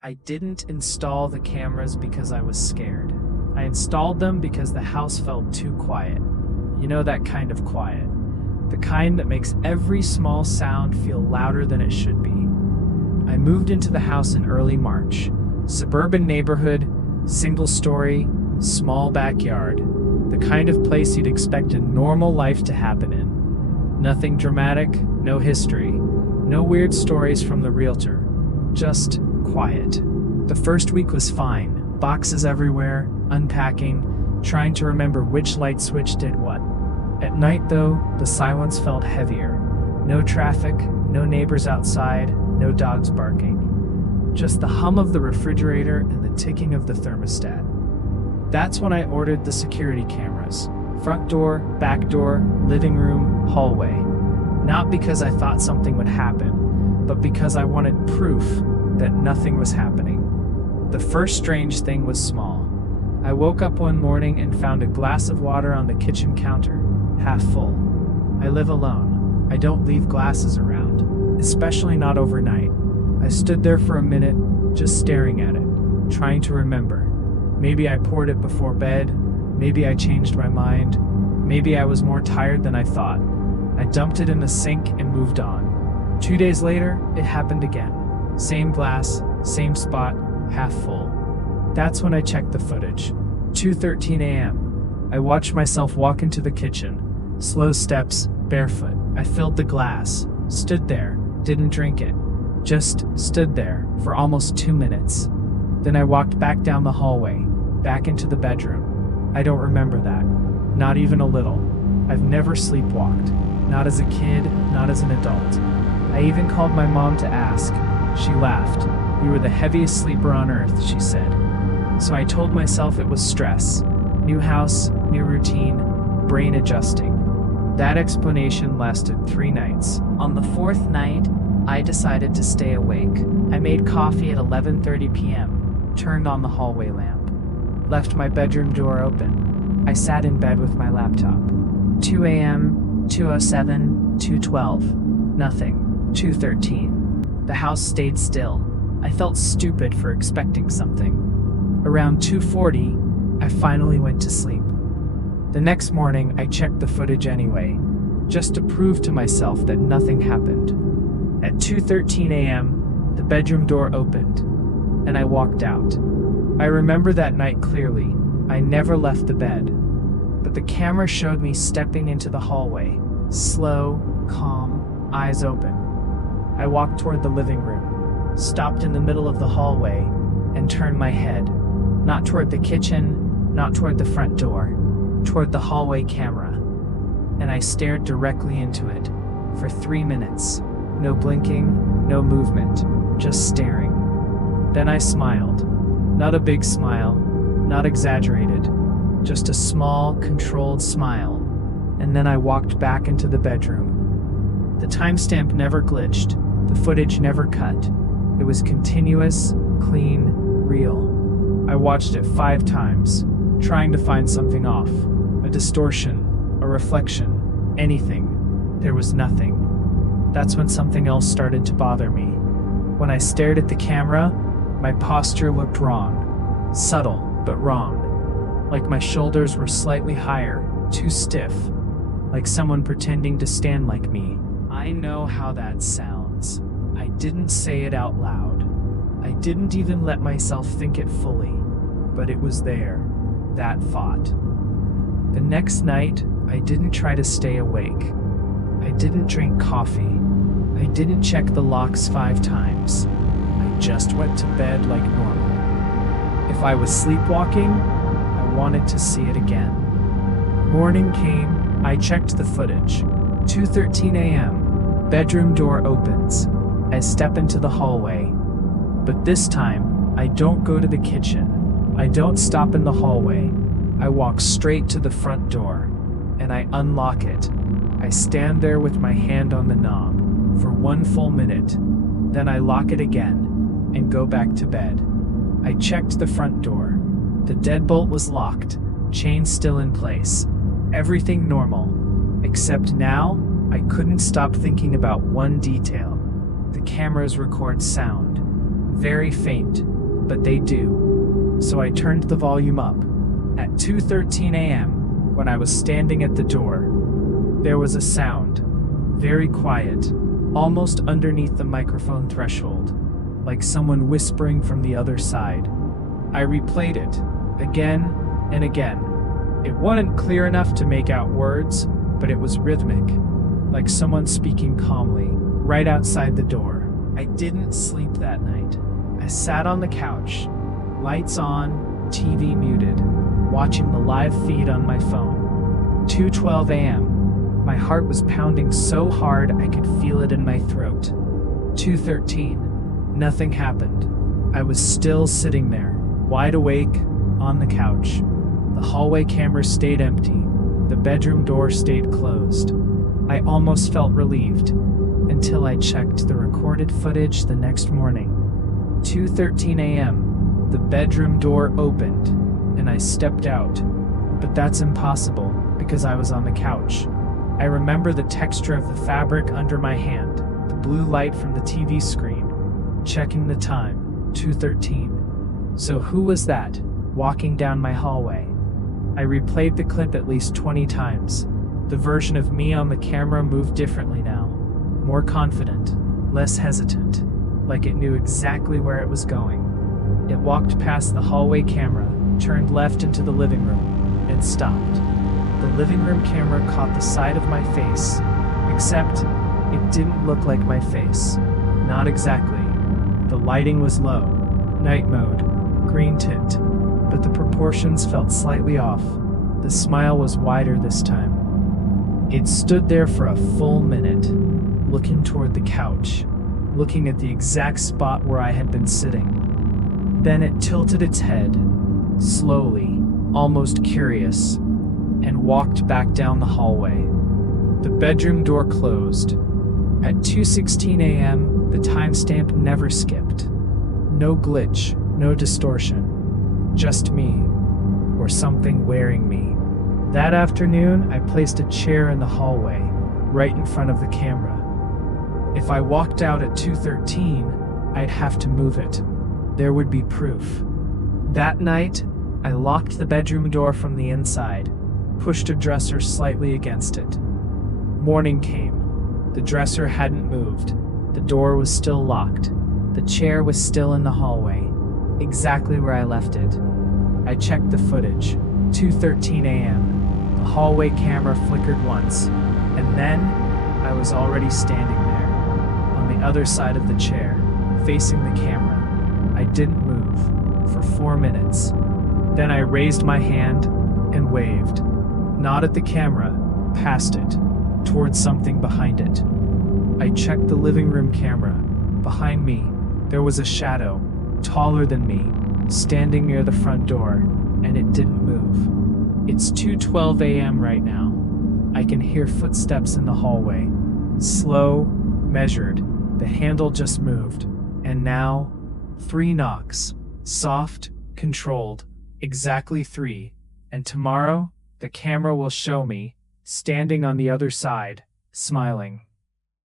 I didn't install the cameras because I was scared. I installed them because the house felt too quiet. You know, that kind of quiet. The kind that makes every small sound feel louder than it should be. I moved into the house in early March. Suburban neighborhood, single story, small backyard. The kind of place you'd expect a normal life to happen in. Nothing dramatic, no history, no weird stories from the realtor. Just quiet. The first week was fine. Boxes everywhere, unpacking, trying to remember which light switch did what. At night, though, the silence felt heavier. No traffic, no neighbors outside, no dogs barking. Just the hum of the refrigerator and the ticking of the thermostat. That's when I ordered the security cameras. Front door, back door, living room, hallway. Not because I thought something would happen, but because I wanted proof that nothing was happening. The first strange thing was small. I woke up one morning and found a glass of water on the kitchen counter, half full. I live alone. I don't leave glasses around, especially not overnight. I stood there for a minute, just staring at it, trying to remember. Maybe I poured it before bed, maybe I changed my mind, maybe I was more tired than I thought. I dumped it in the sink and moved on. 2 days later, it happened again. Same glass, same spot, half full. That's when I checked the footage. 2:13 a.m. I watched myself walk into the kitchen. Slow steps, barefoot. I filled the glass, stood there, didn't drink it. Just stood there for almost 2 minutes. Then I walked back down the hallway, back into the bedroom. I don't remember that. Not even a little. I've never sleepwalked. Not as a kid, not as an adult. I even called my mom to ask. She laughed. "You were the heaviest sleeper on earth," she said. So I told myself it was stress. New house, new routine, brain adjusting. That explanation lasted 3 nights. On the 4th night, I decided to stay awake. I made coffee at 11:30 p.m., turned on the hallway lamp, left my bedroom door open. I sat in bed with my laptop. 2 a.m., 2:07, 2:12, nothing. 2:13. The house stayed still. I felt stupid for expecting something. Around 2:40, I finally went to sleep. The next morning, I checked the footage anyway, just to prove to myself that nothing happened. At 2:13 a.m., the bedroom door opened, and I walked out. I remember that night clearly. I never left the bed, but the camera showed me stepping into the hallway, slow, calm, eyes open. I walked toward the living room, stopped in the middle of the hallway, and turned my head, not toward the kitchen, not toward the front door, toward the hallway camera, and I stared directly into it for 3 minutes. No blinking, no movement, just staring. Then I smiled. Not a big smile, not exaggerated, just a small, controlled smile. And then I walked back into the bedroom. The timestamp never glitched, the footage never cut. It was continuous, clean, real. I watched it 5 times, trying to find something off. A distortion, a reflection, anything. There was nothing. That's when something else started to bother me. When I stared at the camera, my posture looked wrong. Subtle, but wrong. Like my shoulders were slightly higher, too stiff. Like someone pretending to stand like me. I know how that sounds. I didn't say it out loud. I didn't even let myself think it fully. But it was there, that thought. The next night, I didn't try to stay awake. I didn't drink coffee. I didn't check the locks 5 times. I just went to bed like normal. If I was sleepwalking, I wanted to see it again. Morning came, I checked the footage. 2:13 a.m., bedroom door opens. I step into the hallway. But this time, I don't go to the kitchen. I don't stop in the hallway. I walk straight to the front door, and I unlock it. I stand there with my hand on the knob for 1 full minute. Then I lock it again and go back to bed. I checked the front door. The deadbolt was locked, chain still in place. Everything normal, except now I couldn't stop thinking about one detail. The cameras record sound. Very faint, but they do. So I turned the volume up. At 2:13 a.m., when I was standing at the door, there was a sound. Very quiet, almost underneath the microphone threshold, like someone whispering from the other side. I replayed it, again and again. It wasn't clear enough to make out words, but it was rhythmic, like someone speaking calmly, right outside the door. I didn't sleep that night. I sat on the couch, lights on, TV muted, watching the live feed on my phone. 2:12 a.m. My heart was pounding so hard I could feel it in my throat. 2:13. Nothing happened. I was still sitting there, wide awake, on the couch. The hallway camera stayed empty. The bedroom door stayed closed. I almost felt relieved, until I checked the recorded footage the next morning. 2:13 a.m. The bedroom door opened, and I stepped out. But that's impossible, because I was on the couch. I remember the texture of the fabric under my hand, the blue light from the TV screen. Checking the time, 2:13. So who was that, walking down my hallway? I replayed the clip at least 20 times. The version of me on the camera moved differently now. More confident, less hesitant, like it knew exactly where it was going. It walked past the hallway camera, turned left into the living room, and stopped. The living room camera caught the side of my face, except it didn't look like my face. Not exactly. The lighting was low, night mode, green tint, but the proportions felt slightly off. The smile was wider this time. It stood there for a full minute, looking toward the couch, looking at the exact spot where I had been sitting. Then it tilted its head, slowly, almost curious, and walked back down the hallway. The bedroom door closed. At 2:16 a.m., the timestamp never skipped. No glitch, no distortion. Just me, or something wearing me. That afternoon, I placed a chair in the hallway, right in front of the camera. If I walked out at 2:13, I'd have to move it. There would be proof. That night, I locked the bedroom door from the inside, pushed a dresser slightly against it. Morning came. The dresser hadn't moved. The door was still locked. The chair was still in the hallway, exactly where I left it. I checked the footage. 2:13 a.m. The hallway camera flickered once, and then I was already standing there, on the other side of the chair, facing the camera. I didn't move for 4 minutes. Then I raised my hand and waved. Not at the camera, past it, towards something behind it. I checked the living room camera. Behind me, there was a shadow, taller than me, standing near the front door, and it didn't move. It's 2:12 a.m. right now. I can hear footsteps in the hallway. Slow, measured, the handle just moved. And now, 3 knocks. Soft, controlled, exactly 3. And tomorrow, the camera will show me, standing on the other side, smiling.